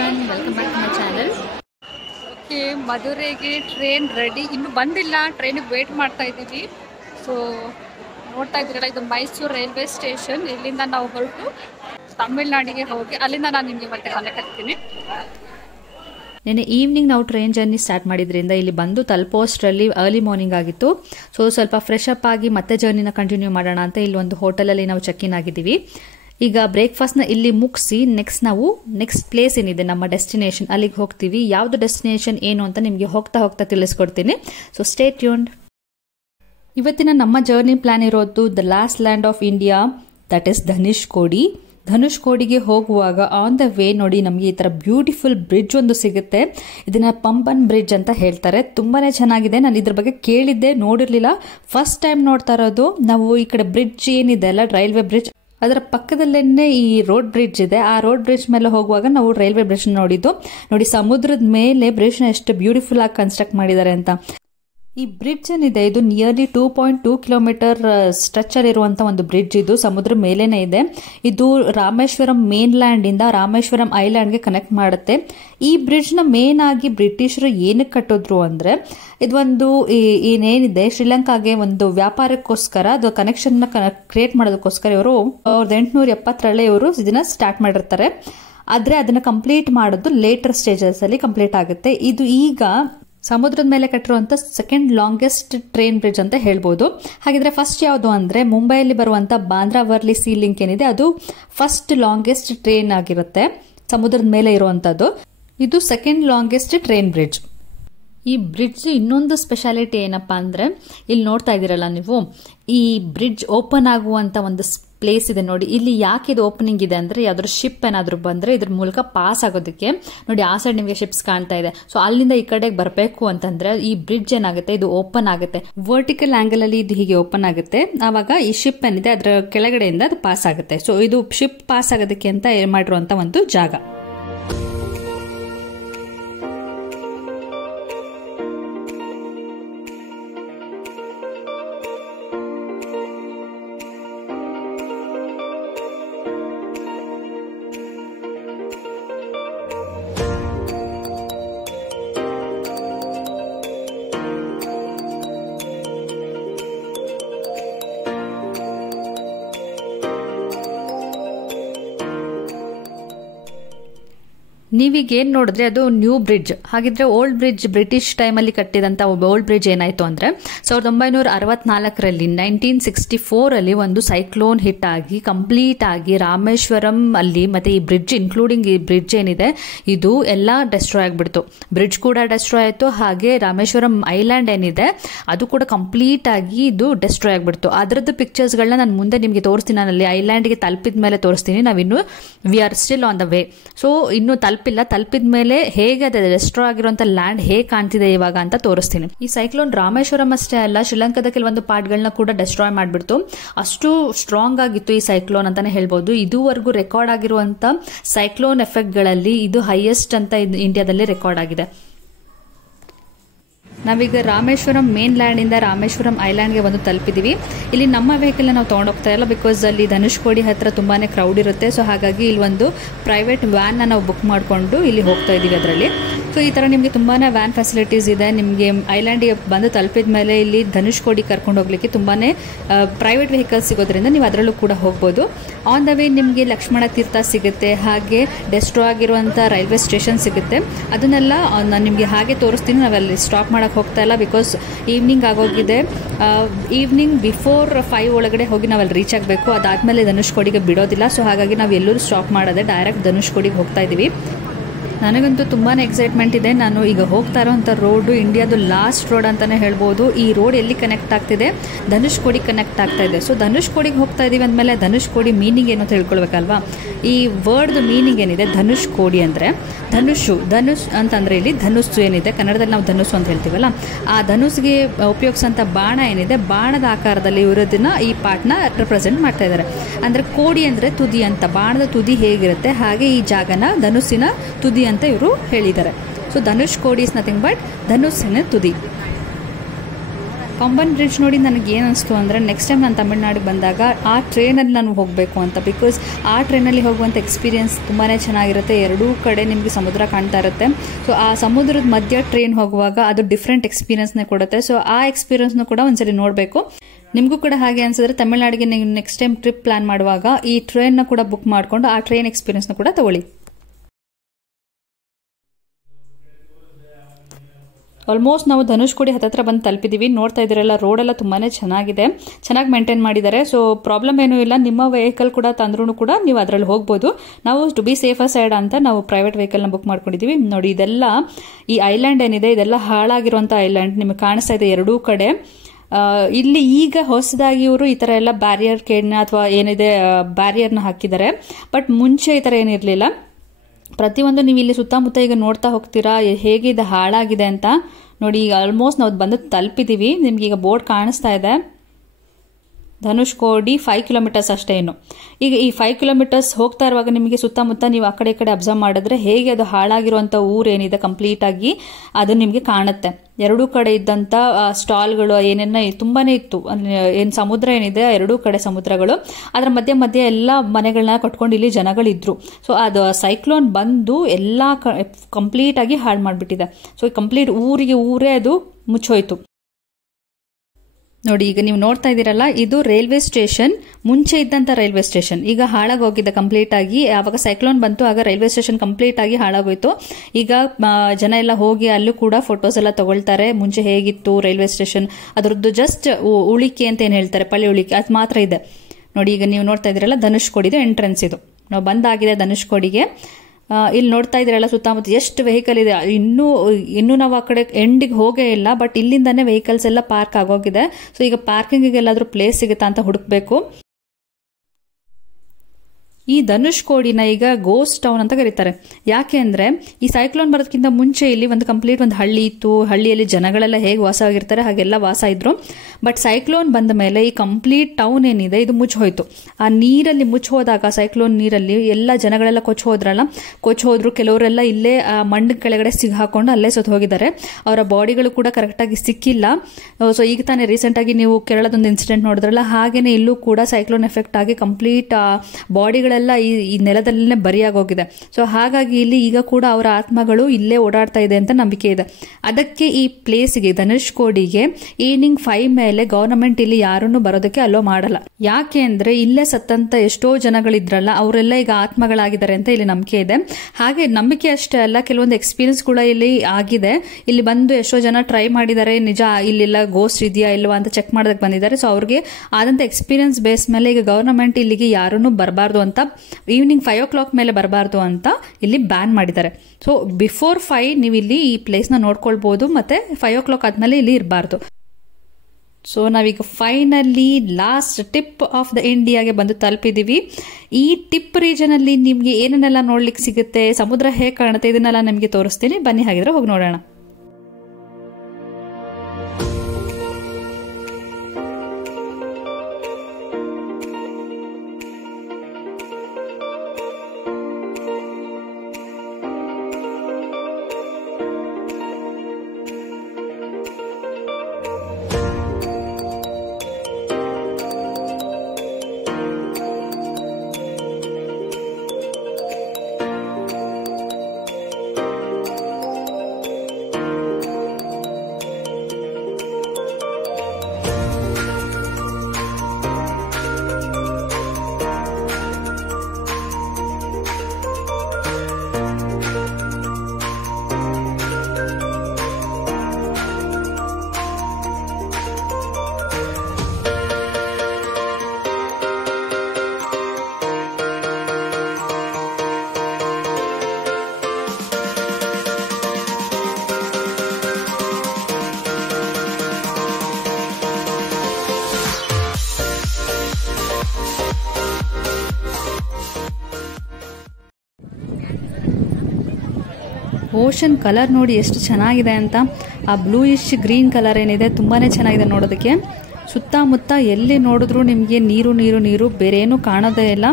Everyone, welcome back to my channel. Okay, ಮಧುರೆಗೆ train ready, ಇನ್ನೂ ಬಂದಿಲ್ಲ. ಟ್ರೈನಿಗೆ ವೇಟ್ ಮಾಡ್ತಾ ಇದ್ದೀವಿ. ಸೊ ನೋಡ್ತಾ ಇದ್ದೀರಲ್ಲ, ಇದು ಮೈಸೂರು ರೈಲ್ವೆ ಸ್ಟೇಷನ್. ಇಲ್ಲಿಂದ ನಾವು ಹೊರಟು ತಮಿಳ್ನಾಡಿಗೆ ಹೋಗಿ ಅಲ್ಲಿಂದ ನಾನು ನಿಮಗೆ ಮತ್ತೆ ಕನೆಕ್ಟ್ ಆಗ್ತೀನಿ. ನೆನ್ನೆ ಈವ್ನಿಂಗ್ ನಾವು ಟ್ರೈನ್ ಜರ್ನಿ ಸ್ಟಾರ್ಟ್ ಮಾಡಿದ್ರಿಂದ ಇಲ್ಲಿ ಬಂದು ತಲುಪೋಷ್ಟರಲ್ಲಿ ಅರ್ಲಿ ಮಾರ್ನಿಂಗ್ ಆಗಿತ್ತು. ಸೊ ಸ್ವಲ್ಪ ಫ್ರೆಶ್ ಅಪ್ ಆಗಿ ಮತ್ತೆ ಜರ್ನಿನ ಕಂಟಿನ್ಯೂ ಮಾಡೋಣ ಅಂತ ಇಲ್ಲಿ ಒಂದು ಹೋಟೆಲಲ್ಲಿ ನಾವು ಚೆಕ್ ಇನ್ ಆಗಿದ್ದೀವಿ. ಈಗ ಬ್ರೇಕ್ಫಾಸ್ಟ್ನ ಇಲ್ಲಿ ಮುಗಿಸಿ ನೆಕ್ಸ್ಟ್ ಪ್ಲೇಸ್ ಏನಿದೆ ನಮ್ಮ ಡೆಸ್ಟಿನೇಷನ್, ಅಲ್ಲಿಗೆ ಹೋಗ್ತೀವಿ. ಯಾವುದು ಡೆಸ್ಟಿನೇಷನ್ ಏನು ಅಂತ ನಿಮಗೆ ಹೋಗ್ತಾ ತಿಳಿಸ್ಕೊಡ್ತೀನಿ. So stay tuned. ಇವತ್ತಿನ ನಮ್ಮ ಜರ್ನಿ ಪ್ಲಾನ್ ಇರೋದು the last land of India, that is Dhanushkodi. ಧನುಷ್ಕೋಡಿಗೆ ಹೋಗುವಾಗ ಆನ್ ದ ವೇ ನೋಡಿ ನಮಗೆ ಈ ತರ ಬ್ಯೂಟಿಫುಲ್ ಬ್ರಿಡ್ಜ್ ಒಂದು ಸಿಗುತ್ತೆ. ಇದನ್ನ ಪಂಪನ್ ಬ್ರಿಡ್ಜ್ ಅಂತ ಹೇಳ್ತಾರೆ. ತುಂಬಾನೇ ಚೆನ್ನಾಗಿದೆ. ನಾನು ಇದ್ರ ಬಗ್ಗೆ ಕೇಳಿದ್ದೆ, ನೋಡಿರ್ಲಿಲ್ಲ. ಫಸ್ಟ್ ಟೈಮ್ ನೋಡ್ತಾ ಇರೋದು. ನಾವು ಈ ಕಡೆ ಬ್ರಿಡ್ಜ್ ಏನಿದೆ ಅಲ್ಲ, ರೈಲ್ವೆ ಬ್ರಿಡ್ಜ್, ಅದರ ಪಕ್ಕದಲ್ಲೇನೆ ಈ ರೋಡ್ ಬ್ರಿಡ್ಜ್ ಇದೆ. ಆ ರೋಡ್ ಬ್ರಿಡ್ಜ್ ಮೇಲೆ ಹೋಗುವಾಗ ನಾವು ರೈಲ್ವೆ ಬ್ರಿಡ್ಜ್ ನೋಡಿದ್ದು. ನೋಡಿ ಸಮುದ್ರದ ಮೇಲೆ ಬ್ರಿಡ್ಜ್ ನ ಎಷ್ಟು ಬ್ಯೂಟಿಫುಲ್ ಆಗಿ ಕನ್ಸ್ಟ್ರಕ್ಟ್ ಮಾಡಿದ್ದಾರೆ ಅಂತ. ಈ ಬ್ರಿಡ್ಜ್ ಏನಿದೆ ಇದು ನಿಯರ್ಲಿ 2.2 ಕಿಲೋಮೀಟರ್ ಸ್ಟ್ರೆಚ್ ಅಲ್ಲಿ ಇರುವಂತಹ ಒಂದು ಬ್ರಿಡ್ಜ್. ಇದು ಸಮುದ್ರ ಮೇಲೇನೆ ಇದೆ. ಇದು ರಾಮೇಶ್ವರಂ ಮೇನ್ ಲ್ಯಾಂಡ್ ಇಂದ ರಾಮೇಶ್ವರಂ ಐಲ್ಯಾಂಡ್ ಗೆ ಕನೆಕ್ಟ್ ಮಾಡುತ್ತೆ. ಈ ಬ್ರಿಡ್ಜ್ ನ ಮೇನ್ ಆಗಿ ಬ್ರಿಟಿಷರು ಏನಕ್ಕೆ ಕಟ್ಟಿದ್ರು ಅಂದ್ರೆ, ಇದೊಂದು ಏನೇನಿದೆ ಶ್ರೀಲಂಕಾಗೆ ಒಂದು ವ್ಯಾಪಾರಕ್ಕೋಸ್ಕರ, ಅದು ಕನೆಕ್ಷನ್ ನ ಕ್ರಿಯೇಟ್ ಮಾಡೋದಕ್ಕೋಸ್ಕರ ಇವರು 1870ರಲ್ಲಿ ಇವರು ಇದನ್ನ ಸ್ಟಾರ್ಟ್ ಮಾಡಿರ್ತಾರೆ. ಆದ್ರೆ ಅದನ್ನ ಕಂಪ್ಲೀಟ್ ಮಾಡೋದು ಲೇಟರ್ ಸ್ಟೇಜಸ್ ಅಲ್ಲಿ ಕಂಪ್ಲೀಟ್ ಆಗುತ್ತೆ. ಇದು ಈಗ ಸಮುದ್ರದ ಮೇಲೆ ಕಟ್ಟಿರುವಂತ ಸೆಕೆಂಡ್ ಲಾಂಗೆಸ್ಟ್ ಟ್ರೈನ್ ಬ್ರಿಡ್ಜ್ ಅಂತ ಹೇಳ್ಬೋದು. ಹಾಗಿದ್ರೆ ಫಸ್ಟ್ ಯಾವುದು ಅಂದ್ರೆ, ಮುಂಬೈಯಲ್ಲಿ ಬರುವಂತ ಬಾಂದ್ರಾ ವರ್ಲಿ ಸೀ ಲಿಂಕ್ ಏನಿದೆ ಅದು ಫಸ್ಟ್ ಲಾಂಗೆಸ್ಟ್ ಟ್ರೈನ್ ಆಗಿರುತ್ತೆ, ಸಮುದ್ರದ ಮೇಲೆ ಇರುವಂತದ್ದು. ಇದು ಸೆಕೆಂಡ್ ಲಾಂಗೆಸ್ಟ್ ಟ್ರೈನ್ ಬ್ರಿಡ್ಜ್. ಈ ಬ್ರಿಡ್ಜ್ ಇನ್ನೊಂದು ಸ್ಪೆಷಾಲಿಟಿ ಏನಪ್ಪಾ ಅಂದ್ರೆ, ಇಲ್ಲಿ ನೋಡ್ತಾ ಇದ್ದೀರಲ್ಲ ನೀವು, ಈ ಬ್ರಿಡ್ಜ್ ಓಪನ್ ಆಗುವಂತ ಒಂದು ಪ್ಲೇಸ್ ಇದೆ ನೋಡಿ. ಇಲ್ಲಿ ಯಾಕೆ ಇದು ಓಪನಿಂಗ್ ಇದೆ ಅಂದ್ರೆ, ಯಾವ್ದಾದ್ರು ಶಿಪ್ ಏನಾದ್ರು ಬಂದ್ರೆ ಇದ್ರ ಮೂಲಕ ಪಾಸ್ ಆಗೋದಕ್ಕೆ. ನೋಡಿ ಆ ಸೈಡ್ ನಿಮಗೆ ಶಿಪ್ಸ್ ಕಾಣ್ತಾ ಇದೆ. ಸೊ ಅಲ್ಲಿಂದ ಈ ಕಡೆಗೆ ಬರಬೇಕು ಅಂತಂದ್ರೆ ಈ ಬ್ರಿಡ್ಜ್ ಏನಾಗುತ್ತೆ, ಇದು ಓಪನ್ ಆಗುತ್ತೆ. ವರ್ಟಿಕಲ್ ಆಂಗಲ್ ಅಲ್ಲಿ ಇದು ಹೀಗೆ ಓಪನ್ ಆಗುತ್ತೆ. ಆವಾಗ ಈ ಶಿಪ್ ಏನಿದೆ ಅದರ ಕೆಳಗಡೆಯಿಂದ ಅದು ಪಾಸ್ ಆಗುತ್ತೆ. ಸೊ ಇದು ಶಿಪ್ ಪಾಸ್ ಆಗೋದಕ್ಕೆ ಅಂತ ಮಾಡಿರುವಂತ ಒಂದು ಜಾಗ. ನೀವೀಗ ಏನ್ ನೋಡಿದ್ರೆ ಅದು ನ್ಯೂ ಬ್ರಿಡ್ಜ್. ಹಾಗಿದ್ರೆ ಓಲ್ಡ್ ಬ್ರಿಡ್ಜ್, ಬ್ರಿಟಿಷ್ ಟೈಮ್ ಅಲ್ಲಿ ಕಟ್ಟಿದಂತ ಓಲ್ಡ್ ಬ್ರಿಡ್ಜ್ ಏನಾಯ್ತು ಅಂದ್ರೆ, 1964ರಲ್ಲಿ 1964 ಅಲ್ಲಿ ಒಂದು ಸೈಕ್ಲೋನ್ ಹಿಟ್ ಆಗಿ ಕಂಪ್ಲೀಟ್ ಆಗಿ ರಾಮೇಶ್ವರಂ ಅಲ್ಲಿ ಮತ್ತೆ ಈ ಬ್ರಿಡ್ಜ್ ಇನ್ಕ್ಲೂಡಿಂಗ್ ಈ ಬ್ರಿಡ್ಜ್ ಏನಿದೆ ಇದು ಎಲ್ಲ ಡೆಸ್ಟ್ರಾಯ್ ಆಗ್ಬಿಡ್ತು. ಬ್ರಿಡ್ಜ್ ಕೂಡ ಡೆಸ್ಟ್ರಾಯ್ ಆಯ್ತು, ಹಾಗೆ ರಾಮೇಶ್ವರಂ ಐಲ್ಯಾಂಡ್ ಏನಿದೆ ಅದು ಕೂಡ ಕಂಪ್ಲೀಟ್ ಆಗಿ ಇದು ಡೆಸ್ಟ್ರಾಯ್ ಆಗ್ಬಿಡ್ತು. ಅದರದ್ದು ಪಿಕ್ಚರ್ಸ್ ಗಳನ್ನ ನಾನು ಮುಂದೆ ನಿಮಗೆ ತೋರಿಸ್ತೀನಿ. ನಾನು ಅಲ್ಲಿ ಐಲ್ಯಾಂಡ್ ಗೆ ತಲುಪಿದ ಮೇಲೆ ತೋರಿಸ್ತೀನಿ. ನಾವಿನ್ನು we are still on the way. So ಇನ್ನು ತಲುಪಿದ ಮೇಲೆ ಹೇಗೆ ಅದು ಡೆಸ್ಟ್ರಾಯ್ ಆಗಿರುವಂತ ಲ್ಯಾಂಡ್ ಹೇಗೆ ಕಾಣ್ತಿದೆ ಇವಾಗ ಅಂತ ತೋರಿಸ್ತೀನಿ. ಈ ಸೈಕ್ಲೋನ್ ರಾಮೇಶ್ವರಂ ಅಷ್ಟೇ ಅಲ್ಲ, ಶ್ರೀಲಂಕಾದ ಕೆಲವೊಂದು ಪಾರ್ಟ್ಗಳನ್ನ ಕೂಡ ಡೆಸ್ಟ್ರಾಯ್ ಮಾಡ್ಬಿಡ್ತು. ಅಷ್ಟು ಸ್ಟ್ರಾಂಗ್ ಆಗಿತ್ತು ಈ ಸೈಕ್ಲೋನ್ ಅಂತಾನೆ ಹೇಳ್ಬೋದು. ಇದುವರೆಗೂ ರೆಕಾರ್ಡ್ ಆಗಿರುವಂತ ಸೈಕ್ಲೋನ್ ಎಫೆಕ್ಟ್ ಗಳಲ್ಲಿ ಇದು ಹೈಯೆಸ್ಟ್ ಅಂತ ಇಂಡಿಯಾದಲ್ಲಿ ರೆಕಾರ್ಡ್ ಆಗಿದೆ. ನಾವೀಗ ರಾಮೇಶ್ವರಂ ಮೇನ್ ಲ್ಯಾಂಡ್ ಇಂದ ರಾಮೇಶ್ವರಂ ಐಲ್ಯಾಂಡ್ ಗೆ ಬಂದು ತಲುಪಿದೀವಿ. ಇಲ್ಲಿ ನಮ್ಮ ವೆಹಿಕಲ್ ನಾವು ತಗೊಂಡೋಗ್ತಾ ಇಲ್ಲ, ಬಿಕಾಸ್ ಅಲ್ಲಿ ಧನುಷ್ಕೋಡಿ ಹತ್ರ ತುಂಬಾನೇ ಕ್ರೌಡ್ ಇರುತ್ತೆ. ಸೊ ಹಾಗಾಗಿ ಇಲ್ಲಿ ಒಂದು ಪ್ರೈವೇಟ್ ವ್ಯಾನ್ ನಾವು ಬುಕ್ ಮಾಡಿಕೊಂಡು ಇಲ್ಲಿ ಹೋಗ್ತಾ ಇದೀವಿ ಅದರಲ್ಲಿ. ಸೊ ಈ ತರ ನಿಮಗೆ ತುಂಬಾನೇ ವ್ಯಾನ್ ಫೆಸಿಲಿಟೀಸ್ ಇದೆ. ನಿಮಗೆ ಐಲ್ಯಾಂಡ್ ಗೆ ಬಂದು ತಲುಪಿದ ಮೇಲೆ ಇಲ್ಲಿ ಧನುಷ್ಕೋಡಿ ಕರ್ಕೊಂಡು ಹೋಗ್ಲಿಕ್ಕೆ ತುಂಬಾನೇ ಪ್ರೈವೇಟ್ ವೆಹಿಕಲ್ಸ್ ಸಿಗೋದ್ರಿಂದ ನೀವು ಅದರಲ್ಲೂ ಕೂಡ ಹೋಗ್ಬೋದು. ಆನ್ ದ ವೇ ನಿಮಗೆ ಲಕ್ಷ್ಮಣ ತೀರ್ಥ ಸಿಗುತ್ತೆ, ಹಾಗೆ ಡೆಸ್ಟ್ರಾಯ್ ಆಗಿರುವಂತ ರೈಲ್ವೆ ಸ್ಟೇಷನ್ ಸಿಗುತ್ತೆ. ಅದನ್ನೆಲ್ಲ ನಾನು ನಿಮಗೆ ಹಾಗೆ ತೋರಿಸ್ತೀನಿ. ನಾವಲ್ಲಿ ಸ್ಟಾಪ್ ಮಾಡಕ್ ಹೋಗ್ತಾ ಇಲ್ಲ, ಬಿಕಾಸ್ ಈವ್ನಿಂಗ್ ಆಗೋಗಿದೆ. ಈವ್ನಿಂಗ್ ಬಿಫೋರ್ 5 ಒಳಗಡೆ ಹೋಗಿ ನಾವಲ್ಲಿ ರೀಚ್ ಆಗಬೇಕು. ಅದಾದ್ಮೇಲೆ ಧನುಷ್ಕೋಡಿಗೆ ಬಿಡೋದಿಲ್ಲ. ಸೊ ಹಾಗಾಗಿ ನಾವು ಎಲ್ಲರೂ ಸ್ಟಾಪ್ ಮಾಡದೆ ಡೈರೆಕ್ಟ್ ಧನುಷ್ಕೋಡಿಗೆ ಹೋಗ್ತಾ ಇದೀವಿ. ನನಗಂತೂ ತುಂಬಾನೇ ಎಕ್ಸೈಟ್ಮೆಂಟ್ ಇದೆ. ನಾನು ಈಗ ಹೋಗ್ತಾ ಇರೋಂಥ ರೋಡ್ ಇಂಡಿಯಾದು ಲಾಸ್ಟ್ ರೋಡ್ ಅಂತಾನೆ ಹೇಳ್ಬೋದು. ಈ ರೋಡ್ ಎಲ್ಲಿ ಕನೆಕ್ಟ್ ಆಗ್ತಿದೆ, ಧನುಷ್ಕೋಡಿ ಕನೆಕ್ಟ್ ಆಗ್ತಾ ಇದೆ. ಸೊ ಧನುಷ್ಕೋಡಿಗೆ ಹೋಗ್ತಾ ಇದೀವಿ ಅಂದಮೇಲೆ ಧನುಷ್ಕೋಡಿ ಮೀನಿಂಗ್ ಏನು ಅಂತ ಹೇಳ್ಕೊಳ್ಬೇಕಲ್ವಾ. ಈ ವರ್ಡ್ ಮೀನಿಂಗ್ ಏನಿದೆ, ಧನುಷ್ಕೋಡಿ ಅಂದ್ರೆ ಧನುಷ್ ಅಂತಂದ್ರೆ ಇಲ್ಲಿ ಧನುಸ್ಸು ಏನಿದೆ, ಕನ್ನಡದಲ್ಲಿ ನಾವು ಧನುಸ್ಸು ಅಂತ ಹೇಳ್ತೀವಲ್ಲ, ಆ ಧನುಸ್ಗೆ ಉಪಯೋಗಿಸಂತ ಬಾಣ ಏನಿದೆ, ಬಾಣದ ಆಕಾರದಲ್ಲಿ ಇರೋದನ್ನ ಈ ಪಾರ್ಟ್ನ ರೆಪ್ರೆಸೆಂಟ್ ಮಾಡ್ತಾ ಇದ್ದಾರೆ. ಅಂದ್ರೆ ಕೋಡಿ ಅಂದ್ರೆ ತುದಿ ಅಂತ, ಬಾಣದ ತುದಿ ಹೇಗಿರುತ್ತೆ ಹಾಗೆ ಈ ಜಾಗನ ಧನುಸ್ಸಿನ ತುದಿ ಅಂತ ಇವರು ಹೇಳಿದ್ದಾರೆ. So Dhanushkodi is nothing but ಧನುಸ್ಸಿನ ತುದಿ. ಕಾಂಬನ್ ಬ್ರಿಡ್ಜ್ ನೋಡಿ ನನಗೆ ಏನು ಅನಿಸ್ತು ಅಂದರೆ ನೆಕ್ಸ್ಟ್ ಟೈಮ್ ನಾನು ತಮಿಳ್ನಾಡಿಗೆ ಬಂದಾಗ ಆ ಟ್ರೈನಲ್ಲಿ ನಾನು ಹೋಗಬೇಕು ಅಂತ. ಬಿಕಾಸ್ ಆ ಟ್ರೈನಲ್ಲಿ ಹೋಗುವಂಥ ಎಕ್ಸ್ಪೀರಿಯನ್ಸ್ ತುಂಬಾ ಚೆನ್ನಾಗಿರುತ್ತೆ. ಎರಡೂ ಕಡೆ ನಿಮಗೆ ಸಮುದ್ರ ಕಾಣ್ತಾ ಇರುತ್ತೆ. ಸೊ ಆ ಸಮುದ್ರದ ಮಧ್ಯ ಟ್ರೈನ್ ಹೋಗುವಾಗ ಅದು ಡಿಫ್ರೆಂಟ್ ಎಕ್ಸ್ಪೀರಿಯನ್ಸ್ನೇ ಕೊಡುತ್ತೆ. ಸೊ ಆ ಎಕ್ಸ್ಪೀರಿಯನ್ಸ್ನು ಕೂಡ ಒಂದ್ಸರಿ ನೋಡಬೇಕು. ನಿಮಗೂ ಕೂಡ ಹಾಗೆ ಅನ್ಸಿದ್ರೆ ತಮಿಳ್ನಾಡಿಗೆ ನೀವು ನೆಕ್ಸ್ಟ್ ಟೈಮ್ ಟ್ರಿಪ್ ಪ್ಲಾನ್ ಮಾಡುವಾಗ ಈ ಟ್ರೈನ್ನ ಕೂಡ ಬುಕ್ ಮಾಡಿಕೊಂಡು ಆ ಟ್ರೈನ್ ಎಕ್ಸ್ಪೀರಿಯನ್ಸ್ನ ಕೂಡ ತಗೊಳ್ಳಿ. ಆಲ್ಮೋಸ್ಟ್ ನಾವು ಧನುಷ್ಕೋಡಿ ಹತ್ತತ್ರ ಬಂದು ತಲುಪಿದ್ದೀವಿ. ನೋಡ್ತಾ ಇದ್ದೀರಲ್ಲ, ರೋಡೆಲ್ಲ ತುಂಬಾ ಚೆನ್ನಾಗಿದೆ, ಚೆನ್ನಾಗಿ ಮೇಂಟೈನ್ ಮಾಡಿದ್ದಾರೆ. ಸೊ ಪ್ರಾಬ್ಲಮ್ ಏನೂ ಇಲ್ಲ. ನಿಮ್ಮ ವೆಹಿಕಲ್ ಕೂಡ ತಂದ್ರೂ ಕೂಡ ನೀವು ಅದರಲ್ಲಿ ಹೋಗ್ಬೋದು. ನಾವು ಟು ಬಿ ಸೇಫರ್ ಸೈಡ್ ಅಂತ ನಾವು ಪ್ರೈವೇಟ್ ವೆಹಿಕಲ್ನ ಬುಕ್ ಮಾಡ್ಕೊಂಡಿದ್ದೀವಿ. ನೋಡಿ, ಇದೆಲ್ಲ ಈ ಐಲ್ಯಾಂಡ್ ಏನಿದೆ ಇದೆಲ್ಲ ಹಾಳಾಗಿರುವಂಥ ಐಲ್ಯಾಂಡ್ ನಿಮಗೆ ಕಾಣಿಸ್ತಾ ಇದೆ ಎರಡೂ ಕಡೆ. ಇಲ್ಲಿ ಈಗ ಹೊಸದಾಗಿ ಇವರು ಈ ತರ ಎಲ್ಲ ಬ್ಯಾರಿಯರ್ ಕೇಡ್ನ ಅಥವಾ ಏನಿದೆ ಬ್ಯಾರಿಯರ್ನ ಹಾಕಿದ್ದಾರೆ. ಬಟ್ ಮುಂಚೆ ಈ ತರ ಏನಿರಲಿಲ್ಲ. ಪ್ರತಿಯೊಂದು ನೀವು ಇಲ್ಲಿ ಸುತ್ತಮುತ್ತ ಈಗ ನೋಡ್ತಾ ಹೋಗ್ತೀರಾ ಹೇಗೆ ಇದು ಹಾಳಾಗಿದೆ ಅಂತ. ನೋಡಿ, ಈಗ ಆಲ್ಮೋಸ್ಟ್ ನಾವು ಬಂದು ತಲುಪಿದ್ದೀವಿ. ನಿಮ್ಗೆ ಈಗ ಬೋರ್ಡ್ ಕಾಣಿಸ್ತಾ ಇದೆ, ಧನುಷ್ಕೋಡಿ 5 ಕಿಲೋಮೀಟರ್ಸ್ ಅಷ್ಟೇ ಇನ್ನು. ಈಗ ಈ 5 ಕಿಲೋಮೀಟರ್ಸ್ ಹೋಗ್ತಾ ಇರುವಾಗ ನಿಮಗೆ ಸುತ್ತಮುತ್ತ ನೀವು ಆ ಕಡೆ ಈ ಕಡೆ ಅಬ್ಸರ್ವ್ ಮಾಡಿದ್ರೆ ಹೇಗೆ ಅದು ಹಾಳಾಗಿರುವಂಥ ಊರೇನಿದೆ ಕಂಪ್ಲೀಟ್ ಆಗಿ ಅದು ನಿಮಗೆ ಕಾಣುತ್ತೆ. ಎರಡೂ ಕಡೆ ಇದ್ದಂಥ ಸ್ಟಾಲ್ಗಳು ಏನೇನ ತುಂಬಾನೇ ಇತ್ತು. ಏನು ಸಮುದ್ರ ಏನಿದೆ ಎರಡೂ ಕಡೆ ಸಮುದ್ರಗಳು, ಅದರ ಮಧ್ಯೆ ಮಧ್ಯೆ ಎಲ್ಲ ಮನೆಗಳನ್ನ ಕಟ್ಕೊಂಡು ಇಲ್ಲಿ ಜನಗಳಿದ್ರು. ಸೊ ಅದು ಸೈಕ್ಲೋನ್ ಬಂದು ಎಲ್ಲ ಕಂಪ್ಲೀಟ್ ಆಗಿ ಹಾಳು ಮಾಡಿಬಿಟ್ಟಿದೆ. ಸೊ ಕಂಪ್ಲೀಟ್ ಊರೇ ಅದು ಮುಚ್ಚೋಯ್ತು. ನೋಡಿ, ಈಗ ನೀವು ನೋಡ್ತಾ ಇದ್ದೀರಲ್ಲ, ಇದು ರೈಲ್ವೆ ಸ್ಟೇಷನ್. ಮುಂಚೆ ಇದ್ದಂತ ರೈಲ್ವೆ ಸ್ಟೇಷನ್ ಈಗ ಹಾಳಾಗೋಗಿದೆ ಕಂಪ್ಲೀಟ್ ಆಗಿ. ಯಾವಾಗ ಸೈಕ್ಲೋನ್ ಬಂತು ಆಗ ರೈಲ್ವೆ ಸ್ಟೇಷನ್ ಕಂಪ್ಲೀಟ್ ಆಗಿ ಹಾಳಾಗೋಯ್ತು. ಈಗ ಜನ ಎಲ್ಲ ಹೋಗಿ ಅಲ್ಲೂ ಕೂಡ ಫೋಟೋಸ್ ಎಲ್ಲ ತಗೊಳ್ತಾರೆ. ಮುಂಚೆ ಹೇಗಿತ್ತು ರೈಲ್ವೆ ಸ್ಟೇಷನ್ ಅದರದ್ದು ಜಸ್ಟ್ ಉಳಿಕೆ ಅಂತ ಏನ್ ಹೇಳ್ತಾರೆ, ಪಳ್ಳಿ ಉಳಿಕೆ, ಅದು ಮಾತ್ರ ಇದೆ. ನೋಡಿ, ಈಗ ನೀವು ನೋಡ್ತಾ ಇದ್ದೀರಲ್ಲ, ಧನುಷ್ಕೋಡಿದು ಎಂಟ್ರೆನ್ಸ್ ಇದು. ನಾವು ಬಂದಾಗಿದೆ ಧನುಷ್ಕೋಡಿಗೆ. ಇಲ್ಲಿ ನೋಡ್ತಾ ಇದ್ದೀರಲ್ಲ ಸುತ್ತಮುತ್ತ ಎಷ್ಟು ವೆಹಿಕಲ್ ಇದೆ. ಇನ್ನೂ ನಾವು ಆ ಕಡೆ ಎಂಡಿಗೆ ಹೋಗೇ ಇಲ್ಲ. ಬಟ್ ಇಲ್ಲಿಂದಾನೇ ವೆಹಿಕಲ್ಸ್ ಎಲ್ಲ ಪಾರ್ಕ್ ಆಗೋಗಿದೆ. ಸೊ ಈಗ ಪಾರ್ಕಿಂಗ್ ಎಲ್ಲಾದ್ರೂ ಪ್ಲೇಸ್ ಸಿಗುತ್ತಾ ಅಂತ ಹುಡುಕ್ಬೇಕು. ಈ ಧನುಷ್ಕೋಡಿನ ಈಗ ಗೋಸ್ಟ್ ಟೌನ್ ಅಂತ ಕರೀತಾರೆ. ಯಾಕೆ ಅಂದ್ರೆ ಈ ಸೈಕ್ಲೋನ್ ಬರೋದಕ್ಕಿಂತ ಮುಂಚೆ ಇಲ್ಲಿ ಒಂದು ಕಂಪ್ಲೀಟ್ ಒಂದು ಹಳ್ಳಿ ಇತ್ತು. ಹಳ್ಳಿಯಲ್ಲಿ ಜನಗಳೆಲ್ಲ ಹೇಗೆ ವಾಸವಾಗಿರ್ತಾರೆ ಹಾಗೆಲ್ಲ ವಾಸ ಇದ್ರು. ಬಟ್ ಸೈಕ್ಲೋನ್ ಬಂದ ಮೇಲೆ ಈ ಕಂಪ್ಲೀಟ್ ಟೌನ್ ಏನಿದೆ ಇದು ಮುಚ್ಚೋಯ್ತು. ಆ ನೀರಲ್ಲಿ ಮುಚ್ಚೋದಾಗ ಸೈಕ್ಲೋನ್ ನೀರಲ್ಲಿ ಎಲ್ಲ ಜನಗಳೆಲ್ಲ ಕೊಚ್ಚೋದ್ರು. ಕೆಲವರೆಲ್ಲ ಇಲ್ಲೇ ಮಣ್ಣು ಕೆಳಗಡೆ ಸಿಗ್ಹಾಕೊಂಡು ಅಲ್ಲೇ ಸತ್ತು ಹೋಗಿದ್ದಾರೆ. ಅವರ ಬಾಡಿಗಳು ಕೂಡ ಕರೆಕ್ಟಾಗಿ ಸಿಕ್ಕಿಲ್ಲ. ಸೊ ಈಗ ತಾನೇ ರೀಸೆಂಟ್ ಆಗಿ ನೀವು ಕೇರಳದೊಂದು ಇನ್ಸಿಡೆಂಟ್ ನೋಡಿದ್ರಲ್ಲ, ಹಾಗೇನೆ ಇಲ್ಲೂ ಕೂಡ ಸೈಕ್ಲೋನ್ ಎಫೆಕ್ಟ್ ಆಗಿ ಕಂಪ್ಲೀಟ್ ಬಾಡಿಗಳೆಲ್ಲ ಈ ನೆಲದಲ್ಲೇ ಬರಿಯಾಗೋಗಿದೆ. ಸೊ ಹಾಗಾಗಿ ಇಲ್ಲಿ ಈಗ ಕೂಡ ಅವರ ಆತ್ಮಗಳು ಇಲ್ಲೇ ಓಡಾಡ್ತಾ ಇದೆ ಅಂತ ನಂಬಿಕೆ ಇದೆ. ಅದಕ್ಕೆ ಈ ಪ್ಲೇಸ್ಗೆ ಧನುಷ್ಕೋಡಿಗೆ ಈವ್ನಿಂಗ್ 5 ಮೇಲೆ ಗವರ್ನಮೆಂಟ್ ಇಲ್ಲಿ ಯಾರನ್ನು ಬರೋದಕ್ಕೆ ಅಲೋ ಮಾಡಲ್ಲ. ಯಾಕೆ ಅಂದ್ರೆ ಇಲ್ಲೇ ಸತ್ತಂತ ಎಷ್ಟೋ ಜನಗಳಿದ್ರಲ್ಲ ಅವರೆಲ್ಲ ಈಗ ಆತ್ಮಗಳಾಗಿದ್ದಾರೆ ಅಂತ ಇಲ್ಲಿ ನಂಬಿಕೆ ಇದೆ. ಹಾಗೆ ನಂಬಿಕೆ ಅಷ್ಟೇ ಅಲ್ಲ, ಕೆಲವೊಂದು ಎಕ್ಸ್ಪೀರಿಯನ್ಸ್ ಕೂಡ ಇಲ್ಲಿ ಆಗಿದೆ. ಇಲ್ಲಿ ಬಂದು ಎಷ್ಟೋ ಜನ ಟ್ರೈ ಮಾಡಿದ್ದಾರೆ, ನಿಜ ಇಲ್ಲೆಲ್ಲ ಗೋಸ್ಟ್ ಇದೆಯಾ ಇಲ್ವಾ ಅಂತ ಚೆಕ್ ಮಾಡೋದಕ್ಕೆ ಬಂದಿದ್ದಾರೆ. ಸೊ ಅವ್ರಿಗೆ ಆದಂತ ಎಕ್ಸ್ಪೀರಿಯನ್ಸ್ ಬೇಸ್ ಮೇಲೆ ಈಗ ಗವರ್ನಮೆಂಟ್ ಇಲ್ಲಿಗೆ ಯಾರನ್ನು ಬರಬಾರ್ದು ಅಂತ, ಈವ್ನಿಂಗ್ 5 o'clock ಮೇಲೆ ಬರಬಾರ್ದು ಅಂತ ಇಲ್ಲಿ ಬ್ಯಾನ್ ಮಾಡಿದ್ದಾರೆ. ಸೊ ಬಿಫೋರ್ 5 ನೀವು ಇಲ್ಲಿ ಈ ಪ್ಲೇಸ್ನ ನೋಡ್ಕೊಳ್ಬಹುದು. ಮತ್ತೆ 5 o'clock ಆದ್ಮೇಲೆ ಇಲ್ಲಿ ಇರಬಾರ್ದು. ಸೊ ನಾವೀಗ finally last tip of the ಇಂಡಿಯಾಗೆ ಬಂದು ತಲುಪಿದೀವಿ. ಈ ಟಿಪ್ ರೀಜನ್ ಅಲ್ಲಿ ನಿಮ್ಗೆ ಏನನ್ನೆಲ್ಲ ನೋಡ್ಲಿಕ್ಕೆ ಸಿಗುತ್ತೆ, ಸಮುದ್ರ ಹೇಗೆ ಕಾಣುತ್ತೆ, ಇದನ್ನೆಲ್ಲ ನಿಮ್ಗೆ ತೋರಿಸ್ತೀನಿ. ಬನ್ನಿ, ಹಾಗಿದ್ರೆ ಹೋಗಿ ನೋಡೋಣ. ಓಷನ್ ಕಲರ್ ನೋಡಿ ಎಷ್ಟು ಚೆನ್ನಾಗಿದೆ ಅಂತ. ಆ ಬ್ಲೂಯಿಶ್ ಗ್ರೀನ್ ಕಲರ್ ಏನಿದೆ ತುಂಬಾ ಚೆನ್ನಾಗಿದೆ ನೋಡೋದಕ್ಕೆ. ಸುತ್ತಮುತ್ತ ಎಲ್ಲಿ ನೋಡಿದ್ರು ನಿಮಗೆ ನೀರು ನೀರು ನೀರು, ಬೇರೆ ಏನು ಕಾಣೋದೇ ಇಲ್ಲ.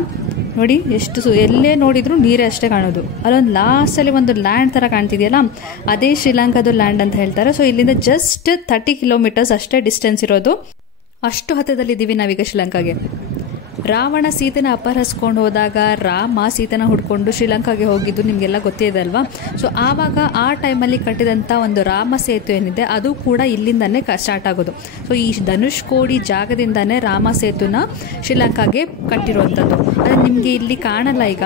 ನೋಡಿ ಎಷ್ಟು ಎಲ್ಲೇ ನೋಡಿದ್ರು ನೀರೇ ಅಷ್ಟೇ ಕಾಣೋದು. ಅಲ್ಲೊಂದು ಲಾಸ್ಟಲ್ಲಿ ಒಂದು ಲ್ಯಾಂಡ್ ಥರ ಕಾಣ್ತಿದೆಯಲ್ಲ, ಅದೇ ಶ್ರೀಲಂಕಾದು ಲ್ಯಾಂಡ್ ಅಂತ ಹೇಳ್ತಾರೆ. ಸೊ ಇಲ್ಲಿಂದ ಜಸ್ಟ್ 30 ಕಿಲೋಮೀಟರ್ಸ್ ಅಷ್ಟೇ ಡಿಸ್ಟೆನ್ಸ್ ಇರೋದು. ಅಷ್ಟು ಹತ್ತಿರದಲ್ಲಿದ್ದೀವಿ ನಾವೀಗ ಶ್ರೀಲಂಕಾಗೆ. ರಾವಣ ಸೀತೆನ ಅಪಹರಿಸ್ಕೊಂಡು ಹೋದಾಗ ರಾಮ ಸೀತೆನ ಹುಡ್ಕೊಂಡು ಶ್ರೀಲಂಕಾಗೆ ಹೋಗಿದ್ದು ನಿಮಗೆಲ್ಲ ಗೊತ್ತೇ ಇದೆ ಅಲ್ವಾ. ಸೊ ಆವಾಗ ಆ ಟೈಮಲ್ಲಿ ಕಟ್ಟಿದಂಥ ಒಂದು ರಾಮ ಸೇತು ಏನಿದೆ ಅದು ಕೂಡ ಇಲ್ಲಿಂದನೇ ಸ್ಟಾರ್ಟ್ ಆಗೋದು. ಸೊ ಈ ಧನುಷ್ಕೋಡಿ ಜಾಗದಿಂದನೇ ರಾಮ ಸೇತುನ ಶ್ರೀಲಂಕಾಗೆ ಕಟ್ಟಿರುವಂಥದ್ದು. ಅದು ನಿಮಗೆ ಇಲ್ಲಿ ಕಾಣಲ್ಲ ಈಗ,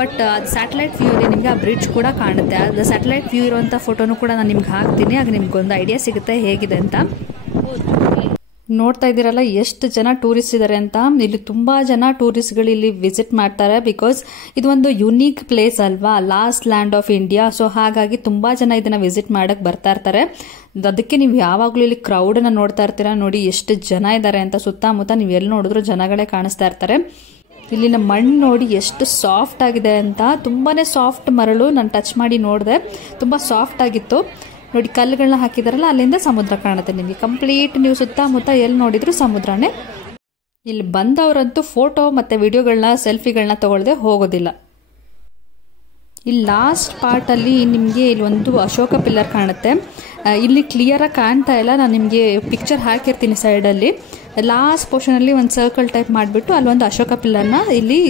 ಬಟ್ ಅದು ಸ್ಯಾಟಲೈಟ್ ವ್ಯೂಲಿ ನಿಮಗೆ ಆ ಬ್ರಿಡ್ಜ್ ಕೂಡ ಕಾಣುತ್ತೆ. ಅದು ಸ್ಯಾಟಲೈಟ್ ವ್ಯೂ ಇರುವಂಥ ಫೋಟೋನು ಕೂಡ ನಾನು ನಿಮ್ಗೆ ಹಾಕ್ತೀನಿ, ಆಗ ನಿಮ್ಗೊಂದು ಐಡಿಯಾ ಸಿಗುತ್ತೆ ಹೇಗಿದೆ ಅಂತ. ನೋಡ್ತಾ ಇದ್ದೀರಲ್ಲ ಎಷ್ಟು ಜನ ಟೂರಿಸ್ಟ್ ಇದ್ದಾರೆ ಅಂತ. ಇಲ್ಲಿ ತುಂಬಾ ಜನ ಟೂರಿಸ್ಟ್ಗಳು ಇಲ್ಲಿ ವಿಸಿಟ್ ಮಾಡ್ತಾರೆ, ಬಿಕಾಸ್ ಇದು ಒಂದು ಯುನೀಕ್ ಪ್ಲೇಸ್ ಅಲ್ವಾ, last land of India. So ಹಾಗಾಗಿ ತುಂಬಾ ಜನ ಇದನ್ನ ವಿಸಿಟ್ ಮಾಡಕ್ ಬರ್ತಾ ಇರ್ತಾರೆ. ಅದಕ್ಕೆ ನೀವು ಯಾವಾಗ್ಲೂ ಇಲ್ಲಿ ಕ್ರೌಡ್ ಅನ್ನ ನೋಡ್ತಾ ಇರ್ತೀರಾ. ನೋಡಿ ಎಷ್ಟು ಜನ ಇದ್ದಾರೆ ಅಂತ. ಸುತ್ತಮುತ್ತ ನೀವು ಎಲ್ಲಿ ನೋಡಿದ್ರು ಜನಗಳೇ ಕಾಣಿಸ್ತಾ ಇರ್ತಾರೆ. ಇಲ್ಲಿನ ಮಣ್ಣು ನೋಡಿ ಎಷ್ಟು ಸಾಫ್ಟ್ ಆಗಿದೆ ಅಂತ. ತುಂಬಾನೇ ಸಾಫ್ಟ್ ಮರಳು. ನಾನು ಟಚ್ ಮಾಡಿ ನೋಡಿದೆ, ತುಂಬಾ ಸಾಫ್ಟ್ ಆಗಿತ್ತು. ನೋಡಿ ಕಲ್ಲುಗಳನ್ನ ಹಾಕಿದಾರಲ್ಲ, ಅಲ್ಲಿಂದ ಸಮುದ್ರ ಕಾಣುತ್ತೆ ನಿಮಗೆ ಕಂಪ್ಲೀಟ್. ನೀವು ಸುತ್ತಮುತ್ತ ಎಲ್ಲಿ ನೋಡಿದ್ರು ಸಮುದ್ರನೇ. ಇಲ್ಲಿ ಬಂದವರಂತೂ ಫೋಟೋ ಮತ್ತೆ ವಿಡಿಯೋಗಳನ್ನ ಸೆಲ್ಫಿಗಳನ್ನ ತಗೊಳ್ಳದೆ ಹೋಗೋದಿಲ್ಲ. ಇಲ್ಲಿ ಲಾಸ್ಟ್ ಪಾರ್ಟಲ್ಲಿ ನಿಮಗೆ ಇಲ್ಲಿ ಒಂದು ಅಶೋಕ ಪಿಲ್ಲರ್ ಕಾಣುತ್ತೆ. ಇಲ್ಲಿ ಕ್ಲಿಯರಾಗಿ ಕಾಣ್ತಾ ಇಲ್ಲ, ನಾನು ನಿಮಗೆ ಪಿಕ್ಚರ್ ಹಾಕಿರ್ತೀನಿ ಸೈಡಲ್ಲಿ. ಲಾಸ್ಟ್ ಪೋರ್ಷನಲ್ಲಿ ಒಂದು ಸರ್ಕಲ್ ಟೈಪ್ ಮಾಡಿಬಿಟ್ಟು ಅಲ್ಲೊಂದು ಅಶೋಕ ಪಿಲ್ಲರ್ನ ಇಲ್ಲಿ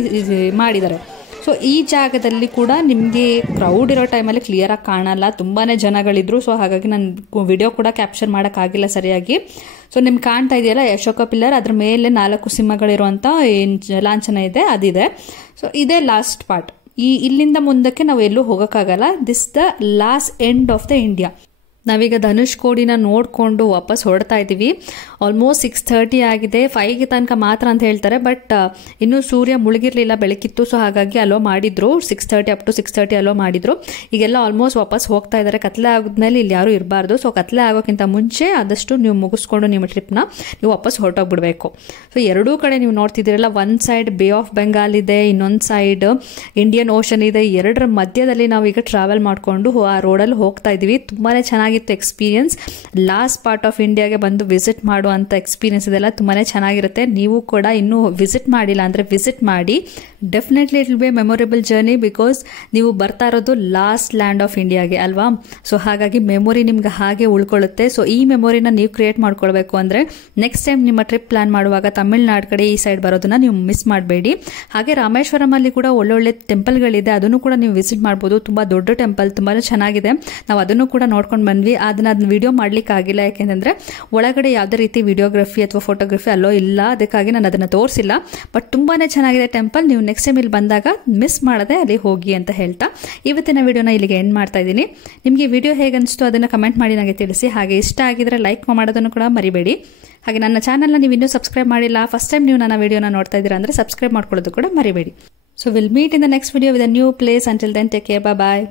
ಮಾಡಿದ್ದಾರೆ. ಸೊ ಈ ಜಾಗದಲ್ಲಿ ಕೂಡ ನಿಮಗೆ ಕ್ರೌಡ್ ಇರೋ ಟೈಮಲ್ಲಿ ಕ್ಲಿಯರಾಗಿ ಕಾಣಲ್ಲ, ತುಂಬಾ ಜನಗಳಿದ್ರು. ಸೊ ಹಾಗಾಗಿ ನಾನು ವಿಡಿಯೋ ಕೂಡ ಕ್ಯಾಪ್ಚರ್ ಮಾಡೋಕ್ಕಾಗಿಲ್ಲ ಸರಿಯಾಗಿ. ಸೊ ನಿಮ್ಗೆ ಕಾಣ್ತಾ ಇದೆಯಲ್ಲ ಅಶೋಕ ಪಿಲ್ಲರ್, ಅದ್ರ ಮೇಲೆ 4 ಸಿಂಹಗಳಿರುವಂಥ ಲಾಂಛನ ಇದೆ, ಅದಿದೆ. ಸೊ ಇದೇ ಲಾಸ್ಟ್ ಪಾರ್ಟ್. ಇಲ್ಲಿಂದ ಮುಂದಕ್ಕೆ ನಾವು ಎಲ್ಲೂ ಹೋಗೋಕ್ಕಾಗಲ್ಲ. This the last end of the India. ನಾವೀಗ ಧನುಷ್ಕೋಡಿನ ನೋಡಿಕೊಂಡು ವಾಪಸ್ ಹೊರಡ್ತಾ ಇದ್ದೀವಿ. ಆಲ್ಮೋಸ್ಟ್ 6:30 ಆಗಿದೆ. 5ಗೆ ತನಕ ಮಾತ್ರ ಅಂತ ಹೇಳ್ತಾರೆ, ಬಟ್ ಇನ್ನೂ ಸೂರ್ಯ ಮುಳುಗಿರಲಿಲ್ಲ, ಬೆಳಕಿತ್ತು. ಸೊ ಹಾಗಾಗಿ ಅಲೋ ಮಾಡಿದ್ರು 6:30 ಅಪ್ ಟು 6:30 ಅಲೋ ಮಾಡಿದ್ರು. ಈಗೆಲ್ಲ ಆಲ್ಮೋಸ್ಟ್ ವಾಪಸ್ ಹೋಗ್ತಾ ಇದ್ದಾರೆ. ಕತ್ಲೆ ಆದ್ಮೇಲೆ ಇಲ್ಲಿ ಯಾರು ಇರಬಾರ್ದು. ಸೊ ಕತ್ಲೆ ಆಗೋಕ್ಕಿಂತ ಮುಂಚೆ ಆದಷ್ಟು ನೀವು ಮುಗಿಸ್ಕೊಂಡು ನಿಮ್ಮ ಟ್ರಿಪ್ನ ನೀವು ವಾಪಸ್ ಹೊರಟೋಗ್ಬಿಡ್ಬೇಕು. ಸೊ ಎರಡೂ ಕಡೆ ನೀವು ನೋಡ್ತಿದ್ದೀರಲ್ಲ, ಒಂದು ಸೈಡ್ ಬೇ ಆಫ್ ಬೆಂಗಾಲ್ ಇದೆ, ಇನ್ನೊಂದು ಸೈಡ್ ಇಂಡಿಯನ್ ಓಷನ್ ಇದೆ. ಎರಡರ ಮಧ್ಯದಲ್ಲಿ ನಾವೀಗ ಟ್ರಾವೆಲ್ ಮಾಡಿಕೊಂಡು ಆ ರೋಡಲ್ಲಿ ಹೋಗ್ತಾ ಇದ್ದೀವಿ. ತುಂಬಾ ಚೆನ್ನಾಗಿತ್ತು ಎಕ್ಸ್ಪೀರಿಯನ್ಸ್. ಲಾಸ್ಟ್ ಪಾರ್ಟ್ ಆಫ್ ಇಂಡಿಯಾಗೆ ಬಂದು ವಿಸಿಟ್ ಮಾಡುವಂಥ ಎಕ್ಸ್ಪೀರಿಯನ್ಸ್ ಇದೆಲ್ಲ ತುಂಬಾ ಚೆನ್ನಾಗಿರುತ್ತೆ. ನೀವು ಕೂಡ ಇನ್ನೂ ವಿಸಿಟ್ ಮಾಡಿಲ್ಲ ಅಂದರೆ ವಿಸಿಟ್ ಮಾಡಿ. Definitely it will be A memorable journey, because ನೀವು ಬರ್ತಾ ಇರೋದು ಲಾಸ್ಟ್ ಲ್ಯಾಂಡ್ ಆಫ್ ಇಂಡಿಯಾಗೆ ಅಲ್ವಾ. ಸೊ ಹಾಗಾಗಿ ಮೆಮೊರಿ ನಿಮ್ಗೆ ಹಾಗೆ ಉಳ್ಕೊಳ್ಳುತ್ತೆ. ಸೊ ಈ ಮೆಮೊರಿನ ನೀವು ಕ್ರಿಯೇಟ್ ಮಾಡ್ಕೊಳ್ಬೇಕು ಅಂದರೆ ನೆಕ್ಸ್ಟ್ ಟೈಮ್ ನಿಮ್ಮ ಟ್ರಿಪ್ ಪ್ಲಾನ್ ಮಾಡುವಾಗ ತಮಿಳ್ನಾಡು ಕಡೆ ಈ ಸೈಡ್ ಬರೋದನ್ನ ನೀವು ಮಿಸ್ ಮಾಡಬೇಡಿ. ಹಾಗೆ ರಾಮೇಶ್ವರಂ ಅಲ್ಲಿ ಕೂಡ ಒಳ್ಳೊಳ್ಳೆ ಟೆಂಪಲ್ಗಳಿದೆ, ಅದನ್ನು ಕೂಡ ನೀವು ವಿಸಿಟ್ ಮಾಡ್ಬೋದು. ತುಂಬಾ ದೊಡ್ಡ ಟೆಂಪಲ್, ತುಂಬಾ ಚೆನ್ನಾಗಿದೆ. ನಾವು ಅದನ್ನು ಕೂಡ ನೋಡ್ಕೊಂಡು ಬಂದ್ವಿ. ಅದನ್ನ ವಿಡಿಯೋ ಮಾಡ್ಲಿಕ್ಕೆ ಆಗಿಲ್ಲ, ಯಾಕೆಂದ್ರೆ ಒಳಗಡೆ ಯಾವುದೇ ರೀತಿ ವಿಡಿಯೋಗ್ರಫಿ ಅಥವಾ ಫೋಟೋಗ್ರಫಿ ಅಲ್ಲೋ ಇಲ್ಲ, ಅದಕ್ಕಾಗಿ ನಾನು ಅದನ್ನ ತೋರಿಸಿಲ್ಲ. ಬಟ್ ತುಂಬಾನೇ ಚೆನ್ನಾಗಿದೆ ಟೆಂಪಲ್. ನೀವು ನೆಕ್ಸ್ಟ್ ಟೈಮ್ ಇಲ್ಲಿ ಬಂದಾಗ ಮಿಸ್ ಮಾಡದೆ ಅಲ್ಲಿ ಹೋಗಿ ಅಂತ ಹೇಳ್ತಾ ಇವತ್ತಿನ ವಿಡಿಯೋನ ಇಲ್ಲಿಗೆ ಎಂಡ್ ಮಾಡ್ತಾ ಇದ್ದೀನಿ. ನಿಮಗೆ ವಿಡಿಯೋ ಹೇಗೆ ಅನಿಸ್ತು ಅದನ್ನ ಕಮೆಂಟ್ ಮಾಡಿ ನನಗೆ ತಿಳಿಸಿ. ಹಾಗೆ ಇಷ್ಟ ಆಗಿದ್ರೆ ಲೈಕ್ ಮಾಡೋದನ್ನು ಕೂಡ ಮರಿಬೇಡಿ. ಹಾಗೆ ನನ್ನ ಚಾನಲ್ನ ನೀವು ಇನ್ನೂ ಸಬ್ಸ್ಕ್ರೈಬ್ ಮಾಡಿಲ್ಲ, ಫಸ್ಟ್ ಟೈಮ್ ನೀವು ನನ್ನ ವಿಡಿಯೋನ ನೋಡ್ತಾ ಇದ್ದೀರಾ ಅಂದ್ರೆ ಸಬ್ಸ್ಕ್ರೈಬ್ ಮಾಡ್ಕೊಳ್ಳೋದು ಕೂಡ ಮರಿಬೇಡಿ. So will meet in the next video with a new place. Until then take care, bye bye.